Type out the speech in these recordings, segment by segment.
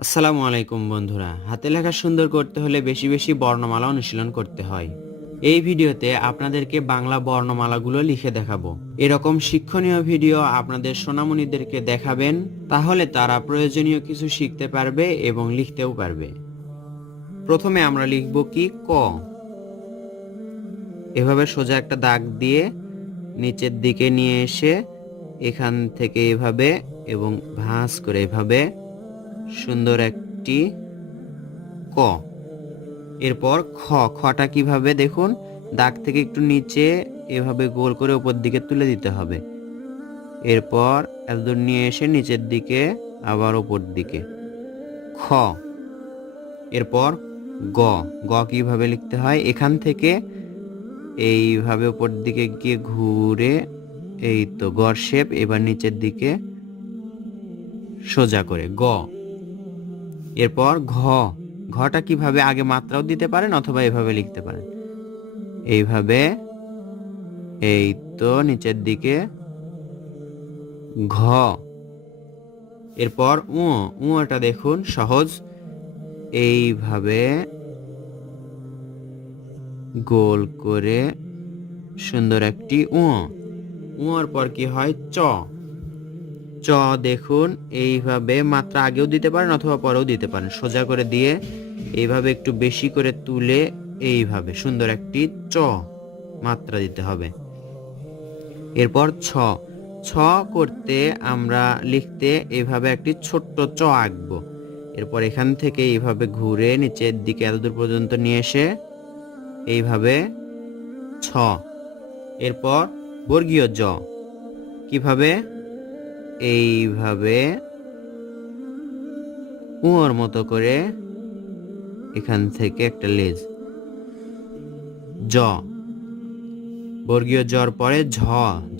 আসসালামু আলাইকুম বন্ধুরা, হাতে লেখা সুন্দর করতে হলে বেশি বেশি বর্ণমালা অনুশীলন করতে হয়। এই ভিডিওতে আপনাদেরকে বাংলা বর্ণমালাগুলো লিখে দেখাবো। এরকম শিক্ষণীয় ভিডিও আপনাদের সোনামণিদেরকে দেখাবেন, তাহলে তারা প্রয়োজনীয় কিছু শিখতে পারবে এবং লিখতেও পারবে। প্রথমে আমরা লিখব কি ক। এভাবে সোজা একটা দাগ দিয়ে নিচের দিকে নিয়ে এসে এখান থেকে এভাবে এবং ভাঁজ করে এভাবে সুন্দর একটি ক। এরপর খ। খটা কিভাবে দেখুন, দাগ থেকে একটু নিচে এভাবে গোল করে উপর দিকে তুলে দিতে হবে। এরপর এতদূর নিয়ে এসে নিচের দিকে আবার উপর দিকে খ। এরপর গ। গ কিভাবে লিখতে হয়, এখান থেকে এইভাবে উপর দিকে গিয়ে ঘুরে এই তো গড় শেপ, এবার নিচের দিকে সোজা করে গ। এরপর ঘ। ঘটা কিভাবে, আগে মাত্রাও দিতে পারেন অথবা এভাবে লিখতে পারেন, এইভাবে এই তো নিচের দিকে ঘ। এরপর উ। উটা দেখুন সহজ, এইভাবে গোল করে সুন্দর একটি উ। উর পর কি হয় চ। চ দেখুন এইভাবে মাত্রা আগেও দিতে পারেন অথবা পরেও দিতে পারেন, সোজা করে দিয়ে এইভাবে একটু বেশি করে তুলে এইভাবে সুন্দর একটি চ মাত্রা দিতে হবে। এরপর ছ। ছ করতে আমরা লিখতে এভাবে একটি ছোট্ট চ আঁকবো। এরপর এখান থেকে এইভাবে ঘুরে নিচের দিকে এতদূর পর্যন্ত নিয়ে এসে এইভাবে ছ। এরপর বর্গীয় জ। কিভাবে, এইভাবে উঁর মতো করে এখান থেকে একটা লেজ জ। বর্গীয় জর পরে ঝ।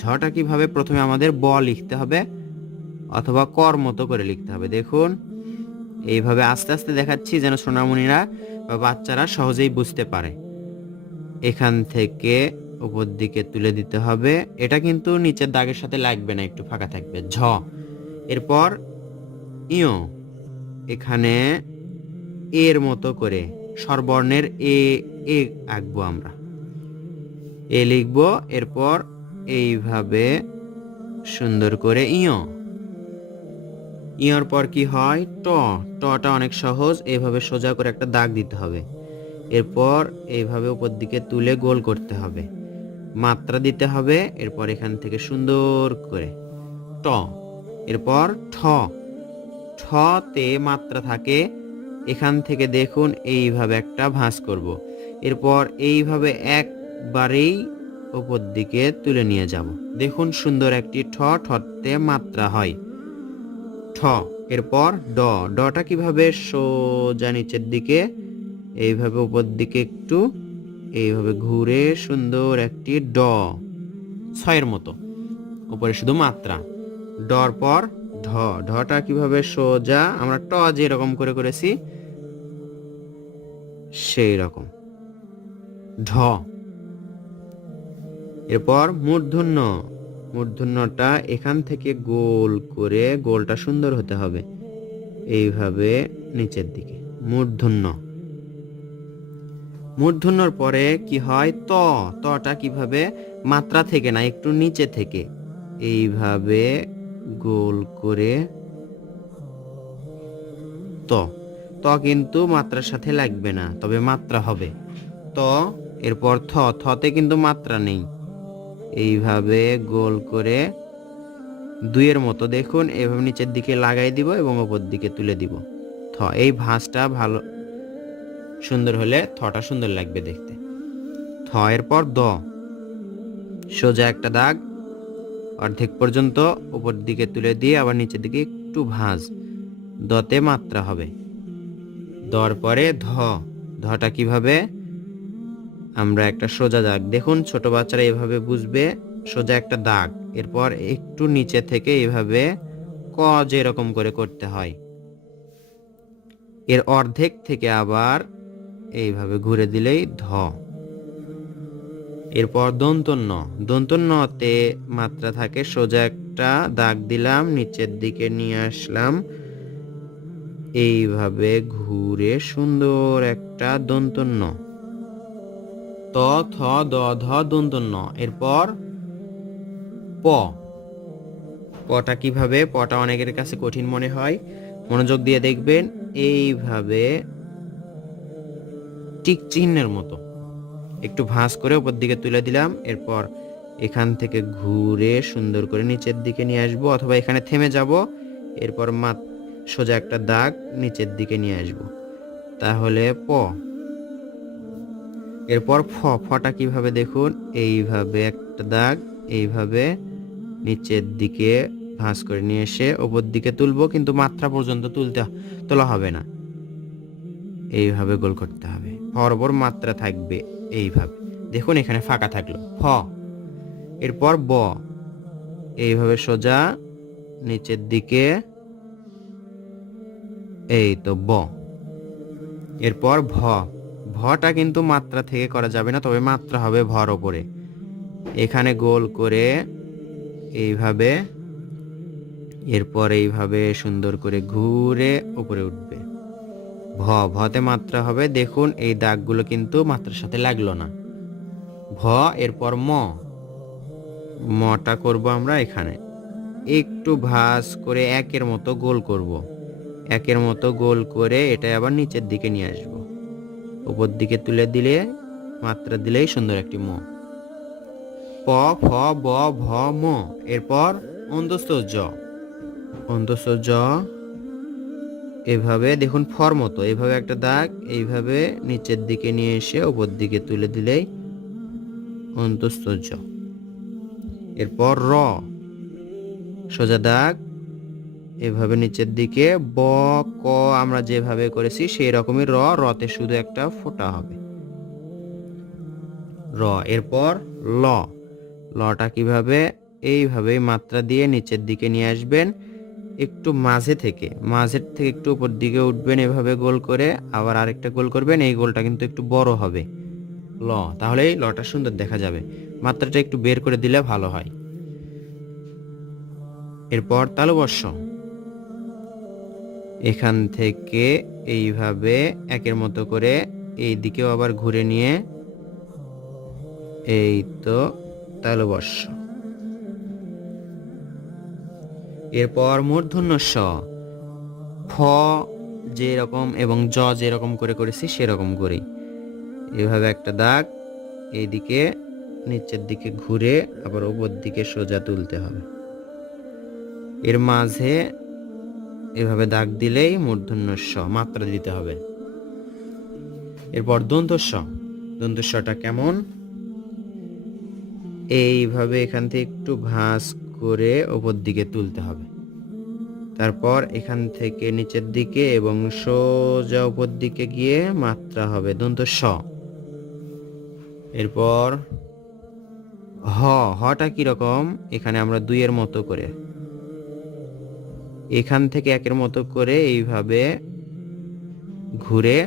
ঝটা কিভাবে, প্রথমে আমাদের ব লিখতে হবে অথবা কর মতো করে লিখতে হবে। দেখুন এইভাবে আস্তে আস্তে দেখাচ্ছি যেন সোনামণিরা বা বাচ্চারা সহজেই বুঝতে পারে। এখান থেকে উপর দিকে তুলে দিতে হবে, এটা কিন্তু নিচের দাগের সাথে লাগবে না, একটু ফাঁকা থাকবে ঝ। এরপর ইয়। এখানে এর মতো করে স্বরবর্ণের এ এ আঁকবো আমরা, এ লিখবো। এরপর এইভাবে সুন্দর করে ইয়। ইয়র পর কি হয় ট। টটা অনেক সহজ, এইভাবে সোজা করে একটা দাগ দিতে হবে। এরপর এইভাবে উপর দিকে তুলে গোল করতে হবে, মাত্রা দিতে হবে। এরপর এখান থেকে সুন্দর করে ট। এরপর ঠ। ঠতে মাত্রা থাকে, এখান থেকে দেখুন এইভাবে একটা ভাঁজ করব। এরপর এইভাবে একবারেই উপর দিকে তুলে নিয়ে যাব। দেখুন সুন্দর একটি ঠ। ঠতে মাত্রা হয় ঠ। এরপর ড। ডটা কিভাবে, সোজা নিচের দিকে এইভাবে উপর দিকে একটু এইভাবে ঘুরে সুন্দর একটি ড, ছয়ের মতো, উপরে শুধু মাত্রা। ডর পর ঢ। ঢটা কিভাবে, সোজা আমরা ট যেরকম করে করেছি সেই রকম ঢ। এরপর মূর্ধন্য। মূর্ধন্যটা এখান থেকে গোল করে, গোলটা সুন্দর হতে হবে, এইভাবে নিচের দিকে মূর্ধন্য। মূর্ধন্যর পরে কি হয় ত। তটা কিভাবে, মাত্রা থেকে না, একটু নিচে থেকে এইভাবে গোল করে ত। ত কিন্তু মাত্রার সাথে লাগবে না, তবে মাত্রা হবে ত। এরপর থ। থতে কিন্তু মাত্রা নেই, এইভাবে গোল করে দুইয়ের মতো দেখুন এইভাবে নিচের দিকে লাগাই দিব এবং উপর দিকে তুলে দিব থ। এই ভাঁজটা ভালো সুন্দর হলে থটা সুন্দর লাগবে দেখতে। থ এরপর দ। সোজা একটা দাগ অর্ধেক পর্যন্ত উপর দিকে তুলে দিয়ে আবার নিচের দিকে একটু ভাঁজ, দতে মাত্রা হবে। দর পরে ধ। ধটা কিভাবে, আমরা একটা সোজা দাগ, দেখুন ছোট বাচ্চারা এভাবে বুঝবে, সোজা একটা দাগ। এরপর একটু নিচে থেকে এভাবে ক যেরকম করে করতে হয়, এর অর্ধেক থেকে আবার এইভাবে ঘুরে দিলেই ধ। এরপর দন্তন্য। দন্তন্যতে মাত্রা থাকে, সোজা একটা দাগ দিলাম, নিচের দিকে নিয়ে আসলাম, এইভাবে ঘুরে সুন্দর একটা দন্তন্য, ত থ দ ধ দন্তন্য। এরপর প, পটা কিভাবে, পটা অনেকের কাছে কঠিন মনে হয়, মনোযোগ দিয়ে দেখবেন। এইভাবে টিক চিহ্নের মতো একটু ভাঁজ করে উপর দিকে তুলে দিলাম। এরপর এখান থেকে ঘুরে সুন্দর করে নিচের দিকে নিয়ে আসবো, অথবা এখানে থেমে যাব। এরপর সোজা একটা দাগ নিচের দিকে নিয়ে আসবো, তাহলে প। এরপর ফ, ফটা কিভাবে দেখুন, এইভাবে একটা দাগ, এইভাবে নিচের দিকে ভাঁজ করে নিয়ে এসে ওপর দিকে তুলবো, কিন্তু মাত্রা পর্যন্ত তোলা হবে না, এইভাবে গোল করতে হবে। ফর ওপর মাত্রা থাকবে এইভাবে, দেখুন এখানে ফাঁকা থাকলো ফ। এরপর ব, এইভাবে সোজা নিচের দিকে, এই তো ব। এরপর ভ, ভটা কিন্তু মাত্রা থেকে করা যাবে না, তবে মাত্রা হবে ভর ওপরে। এখানে গোল করে এইভাবে, এরপর এইভাবে সুন্দর করে ঘুরে উপরে উঠবে। ভ, ভতে মাত্রা হবে, দেখুন এই দাগগুলো কিন্তু মাত্রার সাথে লাগলো না। ভ, এরপর ম, মটা করব আমরা এখানে একটু ভাঁজ করে একের মতো গোল করব, একের মতো গোল করে এটা আবার নিচের দিকে নিয়ে আসব, উপর দিকে তুলে দিলে মাত্রা দিলেই সুন্দর একটি ম। প, ফ, ব, ভ, ম। এরপর অন্তস্থ জ, অন্তস্থ জ, এভাবে দেখুন ফর মতো এইভাবে একটা দাগ, এইভাবে নিচের দিকে নিয়ে এসে উপর দিকে তুলে দিলেই অন্তস্থ জ। এরপর র, সোজা দাগ, এভাবে নিচের দিকে ব, ক আমরা যেভাবে করেছি সেই রকমই র, রতে শুধু একটা ফোঁটা হবে র। এরপর ল, লটা কিভাবে, এইভাবে মাত্রা দিয়ে নিচের দিকে নিয়ে আসবেন, একটু মাঝের থেকে একটু উপর দিকে উঠবেন, এভাবে গোল করে আবার আরেকটা গোল করবেন, এই গোলটা কিন্তু একটু বড় হবে ল, তাহলেই লটা সুন্দর দেখা যাবে। মাত্রাটা একটু বের করে দিলে ভালো হয়। এরপর তালুবর্ষ, এখান থেকে এইভাবে একের মতো করে এই দিকেও আবার ঘুরে নিয়ে, এই তো তালুবর্ষ। এরপর মূর্ধন্য ষ, ফ যেরকম এবং জ যেরকম করে করেছি সেরকম করেই এভাবে একটা দাগ, এইদিকে নিচের দিকে ঘুরে আবার উপর দিকে সোজা তুলতে হবে। এর মাঝে এভাবে দাগ দিলেই মূর্ধন্য ষ, মাত্রা দিতে হবে। এরপর দন্তস্ব, দন্তস্বটা কেমন, এইভাবে এখান থেকে একটু ভাঁজ করে উপর দিকে তুলতে হবে, তারপর এখান থেকে নিচের দিকে এবং সোজা উপর দিকে গিয়ে মাত্রা হবে দন্ত স। এরপর হ, হটা কিরকম, এখানে আমরা দুইয়ের মতো করে এখান থেকে একের মতো করে এইভাবে ঘুরে,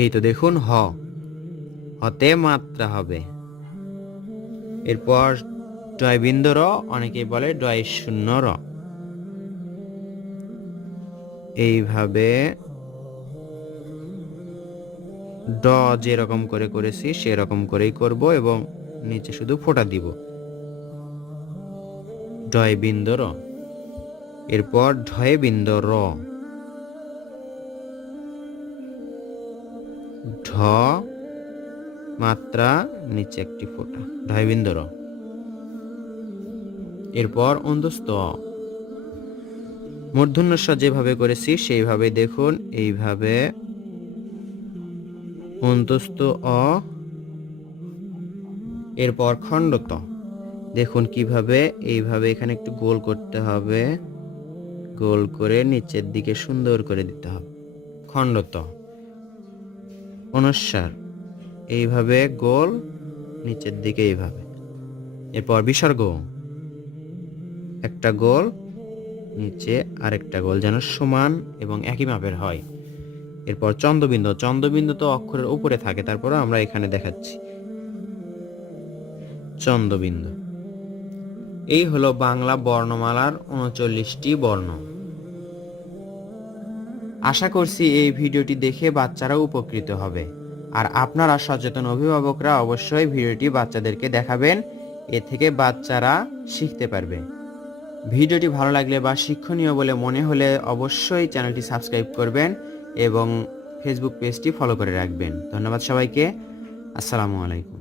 এই তো দেখুন হ, হতে মাত্রা হবে। এরপর ডয় বিন্দু র, অনেকেই বলে ডয় শূন্য র, এইভাবে ড যেরকম করে করেছি সেরকম করেই করব এবং নিচে শুধু ফোঁটা দিব, ডয় বিন্দু র। এরপর ঢয় বিন্দু র, ঢ মাত্রা নিচে একটি ফোঁটা, ঢয় বিন্দু র। এরপর অন্তস্থ অ, মূর্ধন্য ষ যেভাবে করেছি সেইভাবে দেখুন, এইভাবে অন্তস্থ অ। এরপর খণ্ডত, দেখুন কিভাবে, এইভাবে এখানে একটু গোল করতে হবে, গোল করে নিচের দিকে সুন্দর করে দিতে হবে খণ্ডত। অনুস্বার, এইভাবে গোল নিচের দিকে এইভাবে। এরপর বিসর্গ, একটা গোল নিচে আরেকটা গোল যেন সমান এবং একই মাপের হয়। এরপর চন্দ্রবিন্দু, চন্দ্রবিন্দু তো অক্ষরের উপরে থাকে, তারপরে আমরা এখানে দেখাচ্ছি চন্দ্রবিন্দু। এই হলো বাংলা বর্ণমালার ৩৯টি বর্ণ। আশা করছি এই ভিডিওটি দেখে বাচ্চারাও উপকৃত হবে। আর আপনারা সচেতন অভিভাবকরা অবশ্যই ভিডিওটি বাচ্চাদেরকে দেখাবেন, এ থেকে বাচ্চারা শিখতে পারবে। ভিডিওটি ভালো লাগলে বা শিক্ষণীয় বলে মনে হলে অবশ্যই চ্যানেলটি সাবস্ক্রাইব করবেন এবং ফেসবুক পেজটি ফলো করে রাখবেন। ধন্যবাদ সবাইকে। আসসালামু আলাইকুম।